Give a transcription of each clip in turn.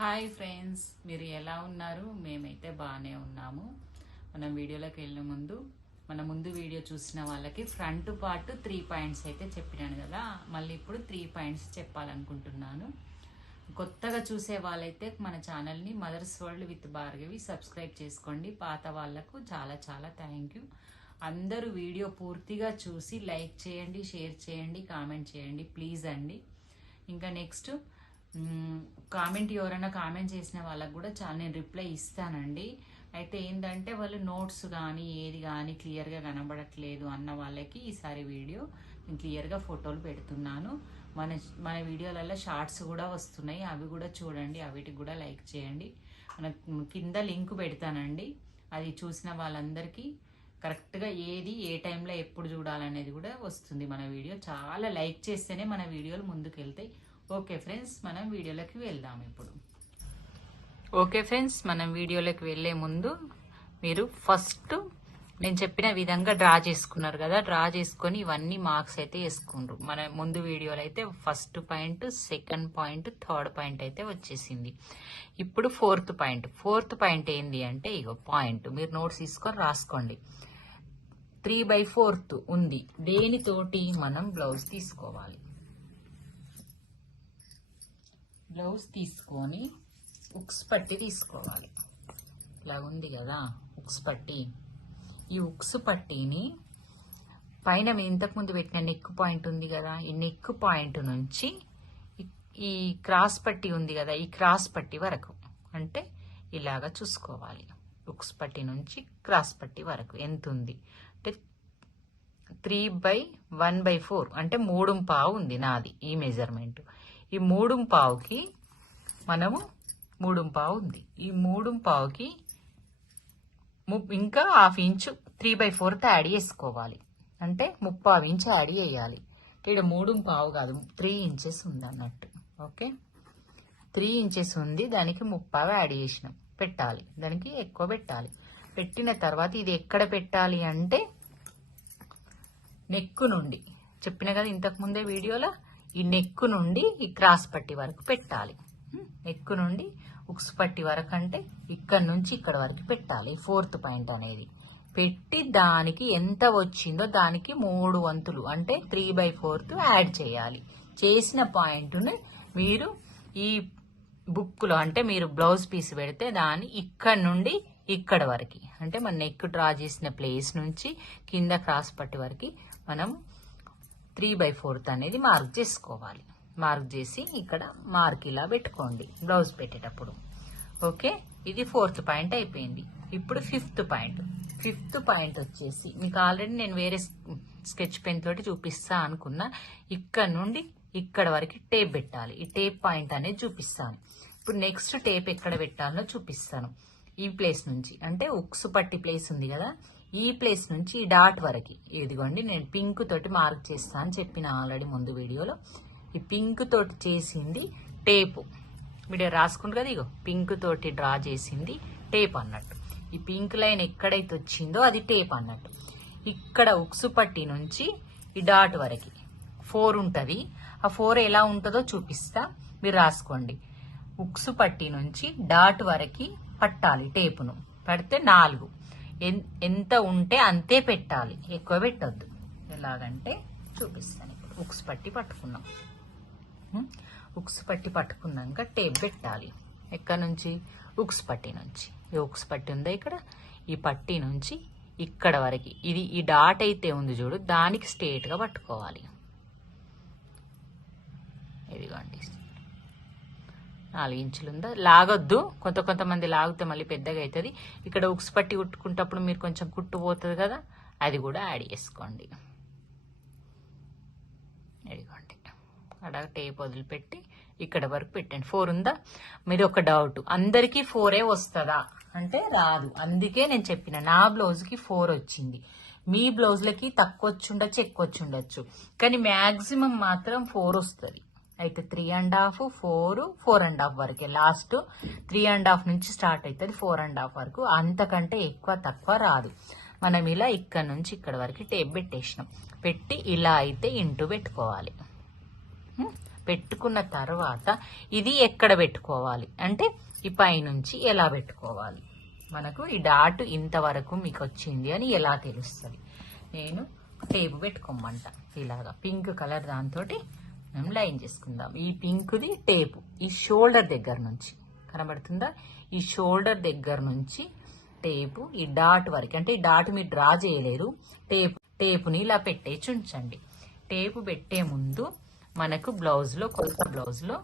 Hi friends మీరు ఎలా ఉన్నారు? మేమైతే బాగానే ఉన్నాము. మనం వీడియోలోకి వెళ్ళే ముందు మన ముందు వీడియో చూసిన వాళ్ళకి ఫ్రంట్ పార్ట్ త్రీ పాయింట్స్ అయితే చెప్పినాను కదా. మళ్ళీ ఇప్పుడు త్రీ పాయింట్స్ చెప్పాలనుకుంటున్నాను. కొత్తగా చూసే వాళ్ళైతే మన ఛానల్ని mother's world with Bhargavi subscribe చేసుకోండి. పాత వాళ్ళకు చాలా చాలా థ్యాంక్ యూ. అందరూ వీడియో పూర్తిగా చూసి లైక్ చేయండి షేర్ చేయండి కామెంట్ చేయండి ప్లీజ్ అండి. ఇంకా నెక్స్ట్ కామెంట్ ఎవరైనా కామెంట్ చేసిన వాళ్ళకు కూడా చాలా నేను రిప్లై ఇస్తానండి. అయితే ఏంటంటే వాళ్ళు నోట్స్ కానీ ఏది కానీ క్లియర్గా కనబడట్లేదు అన్న వాళ్ళకి ఈసారి వీడియో నేను క్లియర్గా ఫోటోలు పెడుతున్నాను. మన మన వీడియోలలో షార్ట్స్ కూడా వస్తున్నాయి. అవి కూడా చూడండి. అవిటికి కూడా లైక్ చేయండి. మన కింద లింక్ పెడతానండి. అది చూసిన వాళ్ళందరికీ కరెక్ట్గా ఏది ఏ టైంలో ఎప్పుడు చూడాలనేది కూడా వస్తుంది మన వీడియో. చాలా లైక్ చేస్తేనే మన వీడియోలు ముందుకు వెళ్తాయి ఓకే ఫ్రెండ్స్ మనం వీడియోలోకి వెళ్దాం ఇప్పుడు. ఓకే ఫ్రెండ్స్ మనం వీడియోలోకి వెళ్ళే ముందు మీరు ఫస్ట్ నేను చెప్పిన విధంగా డ్రా చేసుకున్నారు కదా డ్రా చేసుకొని ఇవన్నీ మార్క్స్ అయితే వేసుకుండ్రు. మన ముందు వీడియోలో అయితే first point second point third point అయితే వచ్చేసింది. ఇప్పుడు ఫోర్త్ పాయింట్. ఫోర్త్ పాయింట్ ఏంది అంటే ఇగో పాయింట్. మీరు నోట్స్ తీసుకొని రాసుకోండి. త్రీ బై ఫోర్త్ ఉంది. దేనితోటి మనం బ్లౌజ్ తీసుకోవాలి? బ్లౌజ్ తీసుకొని ఉక్స్ పట్టి తీసుకోవాలి. ఇలా ఉంది కదా ఉక్స్ పట్టి. ఈ ఉక్స్ పట్టీని పైన ఇంతకుముందు పెట్టిన నెక్ పాయింట్ ఉంది కదా ఈ నెక్ పాయింట్ నుంచి ఈ- ఈ క్రాస్ పట్టి ఉంది కదా ఈ క్రాస్ పట్టి వరకు. అంటే ఇలాగా చూసుకోవాలి. ఉక్స్ పట్టి నుంచి క్రాస్ పట్టి వరకు. ఎంత ఉంది? అంటే three by one by four అంటే మూడు పావు ఉంది నాది ఈ మెజర్మెంట్ ఈ మూడుం పావుకి మనము మూడుం పావు ఉంది. ఈ మూడుం పావుకి ఇంకా half inch three by fourth add చేసుకోవాలి. అంటే ముప్పావు ఇంచు యాడ్ చేయాలి. ఇక్కడ మూడు పావు కాదు త్రీ ఇంచెస్ ఉంది అన్నట్టు ఓకే? త్రీ ఇంచెస్ ఉంది దానికి ముప్పావు యాడ్ చేసినాం. పెట్టాలి. దానికి ఎక్కువ పెట్టాలి. పెట్టిన తర్వాత ఇది ఎక్కడ పెట్టాలి అంటే నెక్కు నుండి. చెప్పిన కదా ఇంతకు ముందే వీడియోలో? ఈ నెక్కు నుండి ఈ క్రాస్ పట్టి వరకు పెట్టాలి. నెక్కు నుండి ఉక్స్ పట్టి వరకు అంటే ఇక్కడ నుంచి ఇక్కడ వరకు పెట్టాలి. ఫోర్త్ పాయింట్ అనేది. పెట్టి దానికి ఎంత వచ్చిందో దానికి మూడు వంతులు అంటే త్రీ బై ఫోర్త్ యాడ్ చేయాలి. చేసిన పాయింట్ని మీరు ఈ బుక్లో అంటే మీరు బ్లౌజ్ పీస్ పెడితే దాన్ని ఇక్కడ నుండి ఇక్కడ వరకు. అంటే మన నెక్ డ్రా చేసిన ప్లేస్ నుంచి కింద క్రాస్ పట్టి వరకు మనం త్రీ బై ఫోర్త్ అనేది మార్క్ చేసుకోవాలి. మార్క్ చేసి ఇక్కడ మార్క్ ఇలా పెట్టుకోండి బ్లౌజ్ పెట్టేటప్పుడు. ఓకే? ఇది ఫోర్త్ పాయింట్ అయిపోయింది. ఇప్పుడు ఫిఫ్త్ పాయింట్. ఫిఫ్త్ పాయింట్ వచ్చేసి మీకు ఆల్రెడీ నేను వేరే స్కెచ్ పెన్ తోటి చూపిస్తా అనుకున్నా. ఇక్కడ నుండి ఇక్కడ వరకు టేప్ పెట్టాలి. ఈ టేప్ పాయింట్ అనేది చూపిస్తాను. ఇప్పుడు నెక్స్ట్ టేప్ ఎక్కడ పెట్టాలో చూపిస్తాను. ఈ ప్లేస్ నుంచి. అంటే ఉక్స్ పట్టి ప్లేస్ ఉంది కదా? ఈ ప్లేస్ నుంచి ఈ డాట్ వరకు. ఇదిగోండి నేను పింక్ తోటి మార్క్ చేస్తా అని చెప్పిన ఆల్రెడీ ముందు వీడియోలో. ఈ పింక్ తోటి చేసింది టేపు. వీడియో రాసుకుంటు కదా ఇగో. పింక్ తోటి డ్రా చేసింది టేప్ అన్నట్టు. ఈ పింక్ లైన్ ఎక్కడైతే వచ్చిందో అది టేప్ అన్నట్టు. ఇక్కడ ఉక్సు పట్టి నుంచి ఈ డాట్ వరకు. ఫోర్ ఉంటుంది. ఆ ఫోర్ ఎలా ఉంటుందో చూపిస్తా. మీరు రాసుకోండి. ఉక్సు పట్టి నుంచి డాట్ వరకు పట్టాలి టేపును. పడితే నాలుగు. ఎంత ఉంటే అంతే పెట్టాలి. ఎక్కువ పెట్టద్దు. ఎలాగంటే చూపిస్తాను ఇప్పుడు. ఉక్స్ పట్టి పట్టుకున్నాం. ఉక్స్ పట్టి పట్టుకున్నాక టేప్ పెట్టాలి. ఎక్కడి నుంచి? ఉక్స్ పట్టి నుంచి. ఈ ఉక్స్ పట్టి ఉందా ఇక్కడ? ఈ పట్టి నుంచి ఇక్కడ వరకు. ఇది ఈ డాట్ అయితే ఉంది చూడు దానికి స్ట్రేట్గా పట్టుకోవాలి. ఇదిగోండి. నాలుగు ఇంచులు ఉందా? లాగొద్దు. కొంత కొంతమంది లాగితే మళ్ళీ పెద్దగా అవుతుంది ఇక్కడ ఉక్స్ పట్టి కుట్టుకుంటప్పుడు మీరు కొంచెం కుట్టు పోతుంది కదా అది కూడా యాడ్ చేసుకోండి. ఇదిగోండి. అక్కడ టేప్ వదిలిపెట్టి ఇక్కడ వరకు పెట్టండి. ఫోర్ ఉందా? మీరు ఒక డౌట్. అందరికీ ఫోరే వస్తుందా? అంటే రాదు. అందుకే నేను చెప్పిన నా బ్లౌజ్కి ఫోర్ వచ్చింది. మీ బ్లౌజ్లకి తక్కువ వచ్చి ఉండొచ్చు ఎక్కువ వచ్చి ఉండొచ్చు. కానీ మ్యాక్సిమం మాత్రం ఫోర్ వస్తుంది. అయితే three and half four four and half వరకే. లాస్ట్ త్రీ అండ్ హాఫ్ నుంచి స్టార్ట్ అవుతుంది ఫోర్ అండ్ హాఫ్ వరకు. అంతకంటే ఎక్కువ తక్కువ రాదు. మనం ఇలా ఇక్కడ నుంచి ఇక్కడ వరకు టేప్ పెట్టేసినాం. పెట్టి ఇలా అయితే ఇంటూ పెట్టుకోవాలి. పెట్టుకున్న తర్వాత ఇది ఎక్కడ పెట్టుకోవాలి? అంటే ఈ పైనుంచి ఎలా పెట్టుకోవాలి? మనకు ఈ డాట్ ఇంతవరకు మీకు వచ్చింది అని ఎలా తెలుస్తుంది? నేను టేపు పెట్టుకోమంట ఇలాగా. పింక్ కలర్ దాంతో మనం లైన్ చేసుకుందాం. ఈ పింక్ది టేపు ఈ షోల్డర్ దగ్గర నుంచి. కనబడుతుందా? ఈ షోల్డర్ దగ్గర నుంచి టేపు ఈ డాట్ వరకు. అంటే ఈ డాట్ మీరు డ్రా చేయలేరు. టేపు టేపుని ఇలా పెట్టేసి ఉంచండి. టేపు పెట్టే ముందు మనకు బ్లౌజ్లో కొలత బ్లౌజ్లో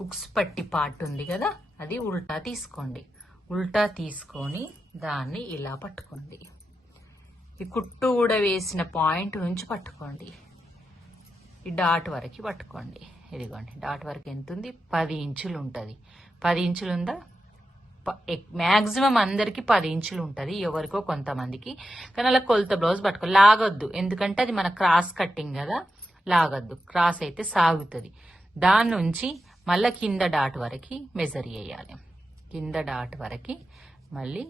ఉక్స్ పట్టి పార్ట్ ఉంది కదా? అది ఉల్టా తీసుకోండి. ఉల్టా తీసుకొని దాన్ని ఇలా పట్టుకోండి. ఈ కుట్టు కూడా వేసిన పాయింట్ నుంచి పట్టుకోండి. ఈ డాట్ వరకు పట్టుకోండి. ఇదిగోండి డాట్ వరకు ఎంత ఉంది పది ఇంచులు ఉంటుంది. పది ఇంచులు ఉందా? మ్యాక్సిమం అందరికి పది ఇంచులు ఉంటుంది ఎవరికో కొంతమందికి. కానీ అలా కొలత బ్లౌజ్ పట్టుకో లాగొద్దు. ఎందుకంటే అది మన క్రాస్ కట్టింగ్ కదా లాగొద్దు. క్రాస్ అయితే సాగుతుంది. దాని నుంచి మళ్ళీ కింద డాట్ వరకు మెజర్ చేయాలి. కింద డాట్ వరకు మళ్ళీ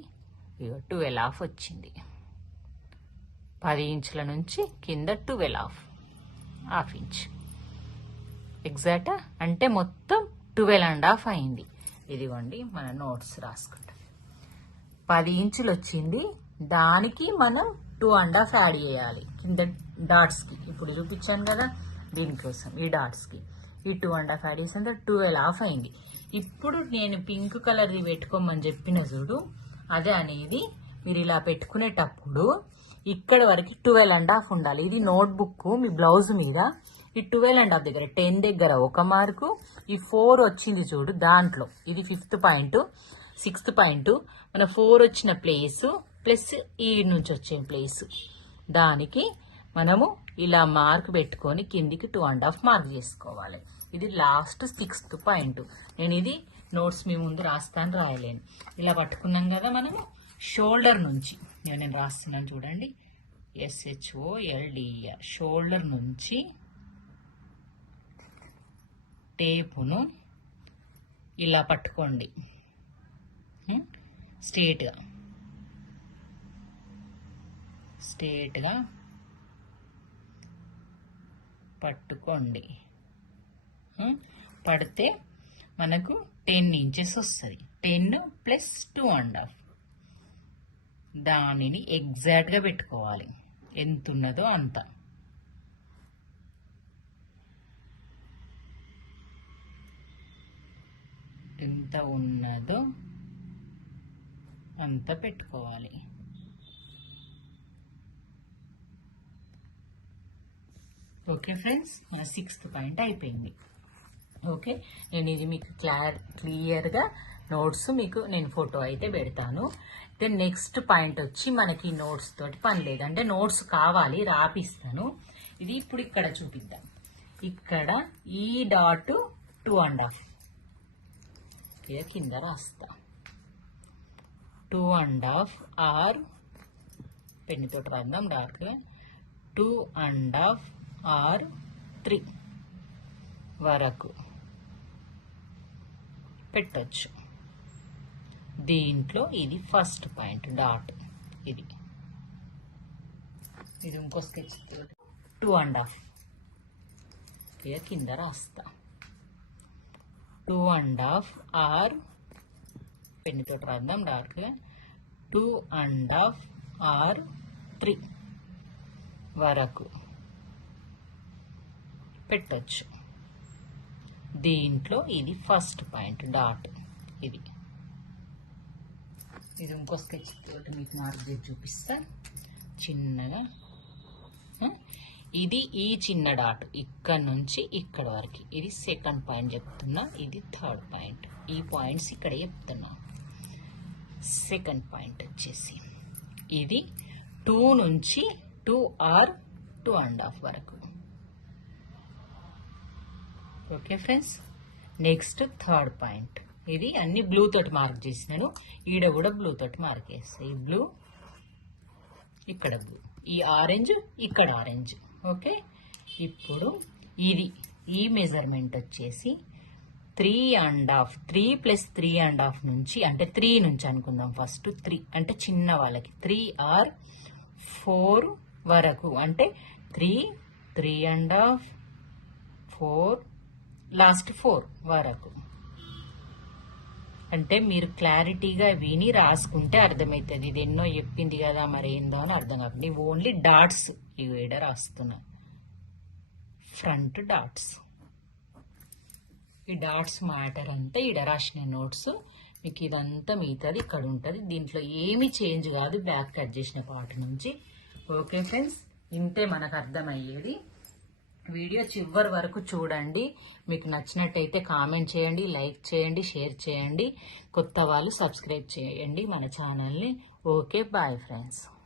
ట్వెల్వ్ హాఫ్ వచ్చింది. పది ఇంచుల నుంచి కింద twelve half half inch. Exact అంటే మొత్తం ట్వెల్వ్ అండ్ హాఫ్ అయింది. ఇదిగోండి మన నోట్స్ రాసుకుంటాం. పది ఇంచులు వచ్చింది. దానికి మనం టూ అండ్ హాఫ్ యాడ్ చేయాలి. కింద డాట్స్కి ఇప్పుడు చూపించాను కదా దీనికోసం ఈ డాట్స్కి ఈ టూ అండ్ హాఫ్ యాడ్ చేసిన ట్వెల్వ్ హాఫ్ అయింది. ఇప్పుడు నేను పింక్ కలర్ది పెట్టుకోమని చెప్పిన చూడు అదే అనేది మీరు ఇలా పెట్టుకునేటప్పుడు ఇక్కడ వరకు ట్వెల్వ్ అండ్ హాఫ్ ఉండాలి. ఇది నోట్బుక్ మీ బ్లౌజ్ మీద. ఈ ట్వెల్వ్ అండ్ హాఫ్ దగ్గర టెన్ దగ్గర ఒక మార్కు ఈ ఫోర్ వచ్చింది చూడు దాంట్లో. ఇది ఫిఫ్త్ పాయింట్ సిక్స్త్ పాయింట్ మన ఫోర్ వచ్చిన ప్లేస్ ప్లస్ ఈ నుంచి వచ్చే ప్లేస్ దానికి మనము ఇలా మార్క్ పెట్టుకొని కిందికి టూ అండ్ హాఫ్ మార్క్ చేసుకోవాలి. ఇది లాస్ట్ సిక్స్త్ పాయింట్ నేను ఇది నోట్స్ మీ ముందు రాస్తాను రాయలేను. ఇలా పట్టుకున్నాం కదా మనము. షోల్డర్ నుంచి. నేను నేను రాస్తున్నాను చూడండి. ఎస్హెచ్ఓఎల్డిఆర్ షోల్డర్ నుంచి టేపును ఇలా పట్టుకోండి. స్ట్రేట్గా స్ట్రేట్గా పట్టుకోండి. పడితే మనకు టెన్ ఇంచెస్ వస్తుంది. Ten plus two and half దానిని ఎగ్జాక్ట్గా పెట్టుకోవాలి. ఎంత ఉన్నదో అంత. ఎంత ఉన్నదో అంత పెట్టుకోవాలి. ఓకే ఫ్రెండ్స్ మన సిక్స్త్ పాయింట్ అయిపోయింది. ఓకే నేను ఇది మీకు క్లార్ క్లియర్గా నోట్స్ మీకు నేను ఫోటో అయితే పెడతాను. దెన్ నెక్స్ట్ పాయింట్ వచ్చి మనకి నోట్స్ తోటి పని లేదు. అంటే నోట్స్ కావాలి రాపిస్తాను. ఇది ఇప్పుడు ఇక్కడ చూపిద్దాం. ఇక్కడ ఈ డాట్ టూ అండ్ హాఫ్ ఇక కింద రాస్తా. టూ అండ్ హాఫ్ ఆర్ పెన్నుతో రాద్దాం డార్క్గా two and half or three వరకు. పెట్టొచ్చు. దీంట్లో ఇది ఫస్ట్ పాయింట్ డాట్ ఇది. ఇది ఇంకో స్కెచ్ టూ అండ్ హాఫ్ ఇక కింద రాస్తా. టూ అండ్ హాఫ్ ఆర్ పెన్నుతో రాద్దాం డార్క్గా two and half or three వరకు. పెట్టొచ్చు. దీంట్లో ఇది ఫస్ట్ పాయింట్ డాట్ ఇది. ఇది ఇంకో స్కెచ్ తోటి మీకు మార్క్ చేసి చూపిస్తా. చిన్నగా. ఇది ఈ చిన్న డాట్ ఇక్కడ నుంచి ఇక్కడ వరకు. ఇది సెకండ్ పాయింట్ చెప్తున్నా ఇది థర్డ్ పాయింట్. ఈ పాయింట్స్ ఇక్కడ చెప్తున్నా. సెకండ్ పాయింట్ వచ్చేసి ఇది టూ నుంచి two or two and half వరకు. Okay friends next third point. ఇది అన్ని బ్లూ తోటి మార్క్ చేసినాను. ఈడ కూడా బ్లూ తోటి మార్క్ చేస్తాయి ఈ బ్లూ ఇక్కడ బ్లూ ఈ ఆరెంజ్ ఇక్కడ ఆరెంజ్ ఓకే ఇప్పుడు ఇది ఈ మెజర్మెంట్ వచ్చేసి three and half three plus three and half నుంచి అంటే త్రీ నుంచి అనుకుందాం ఫస్ట్ త్రీ అంటే చిన్న వాళ్ళకి త్రీ ఆర్ ఫోర్ వరకు. అంటే three three and half four last four వరకు. అంటే మీరు క్లారిటీగా విని రాసుకుంటే అర్థమవుతుంది. ఇది ఎన్నో చెప్పింది కదా మరి ఏందో అని అర్థం కాకుండా. ఓన్లీ డాట్స్ ఇవి ఈడ రాస్తున్నా. Front dots. ఈ డాట్స్ మ్యాటర్ అంతా ఈడ రాసిన నోట్స్. మీకు ఇదంతా మిగతాది ఇక్కడ ఉంటుంది. దీంట్లో ఏమీ చేంజ్ కాదు. బ్యాక్ కట్ చేసిన పార్ట్ నుంచి. ఓకే ఫ్రెండ్స్ ఇంతే మనకు అర్థమయ్యేది. వీడియో చివరి వరకు చూడండి. మీకు నచ్చినట్టయితే కామెంట్ చేయండి లైక్ చేయండి షేర్ చేయండి. కొత్త వాళ్ళు సబ్స్క్రైబ్ చేయండి మన ఛానల్ని. Okay bye friends.